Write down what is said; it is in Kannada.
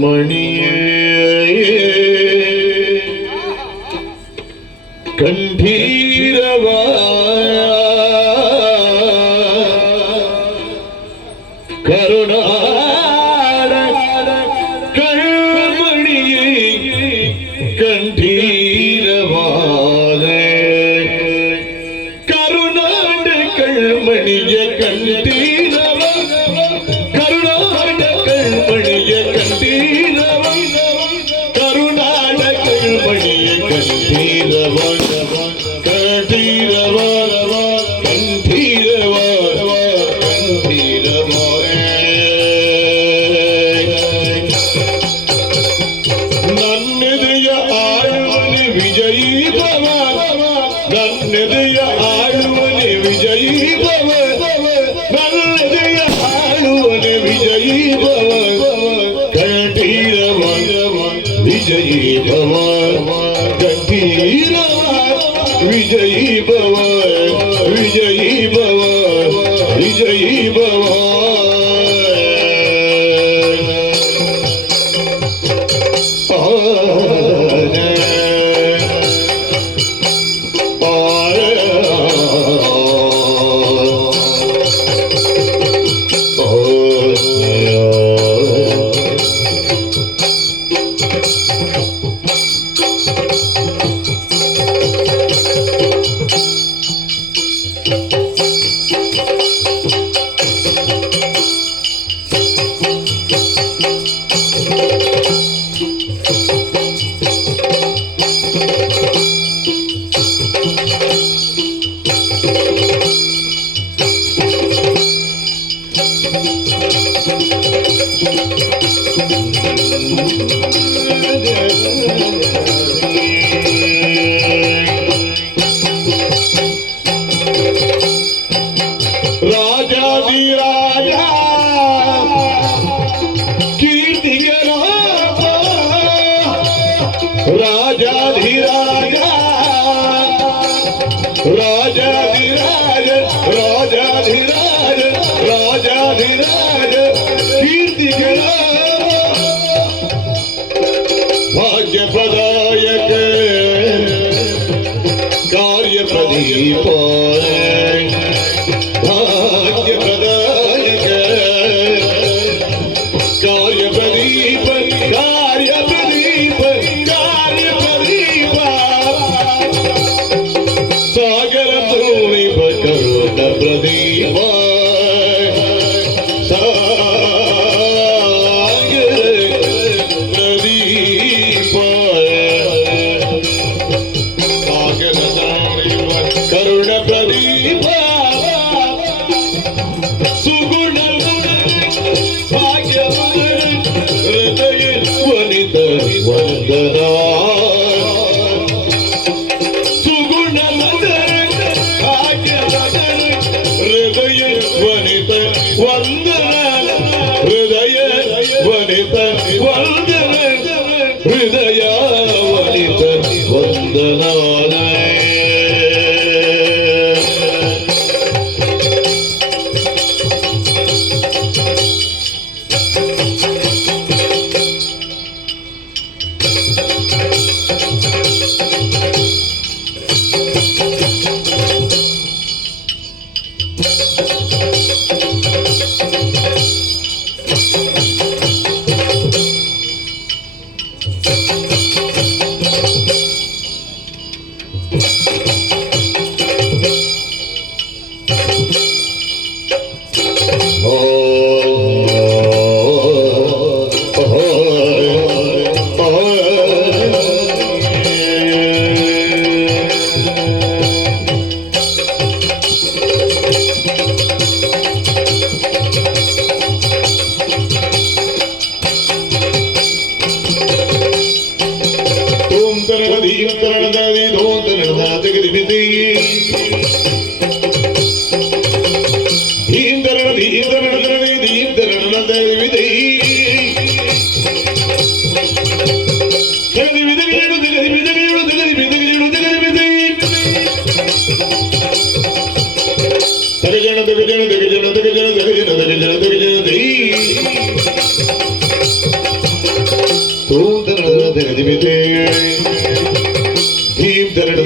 ಮಣಿಯೇ ಕಂಠೀರವ ಕರುಣಾಡ ಕಣ್ಮಣಿಯೇ ಕಂಠೀರವಾದ ಕರುಣಾಡ ಕಣ್ಮಣಿಯ ಕಂಠೀರವ ಕರುಣಾಡ ಕಣ್ಮಣಿಯ ಕಂಠೀರವ ಕರುಣಾಡ ಕಣ್ಮಣಿಯ ಕಂಠೀರವ ನನ್ನೆದೆಯ ಆಳುವನೆ ವಿಜಯೀ ಭವ ನನ್ನೆದೆಯ ಆಳುವನೆ ವಿಜಯೀ ಭವ ಕಂಠೀರವ ವಿಜಯೀ ಭವ ಕಂಠೀರವ ವಿಜಯೀ ಭವ ವಿಜಯೀ ಭವ ವಿಜಯೀ ಭವ ರಾಜಾಧಿರಾಜ ಕೀರ್ತಿಗೆ ರಾಜಾಧಿರಾಜ ರಾಜಾಧಿರಾಜ ರಾಜಾಧಿರಾಜ ರಾಜಾಧಿರಾಜ ಕೀರ್ತಿಗೆ ಭಾಗ್ಯ ಪ್ರದಾಯಕ ಕಾರ್ಯ ಪ್ರದೀಪ ಭಾಗ್ಯ ಪ್ರದಾಯಕ ಕಾರ್ಯ ಪ್ರದೀಪ ಕಾರ್ಯ ಪ್ರದೀಪ ಕಾರ್ಯ ಪ್ರದೀಪ ಸಾಗರ ತೋಣಿಪ ಕರುಣ ಪ್ರದೀಪ ಸಾಗರ ಪ್ರದೀಪ ಸಾಗರ ತೋಣಿಪ ಕರುಣ Hiraday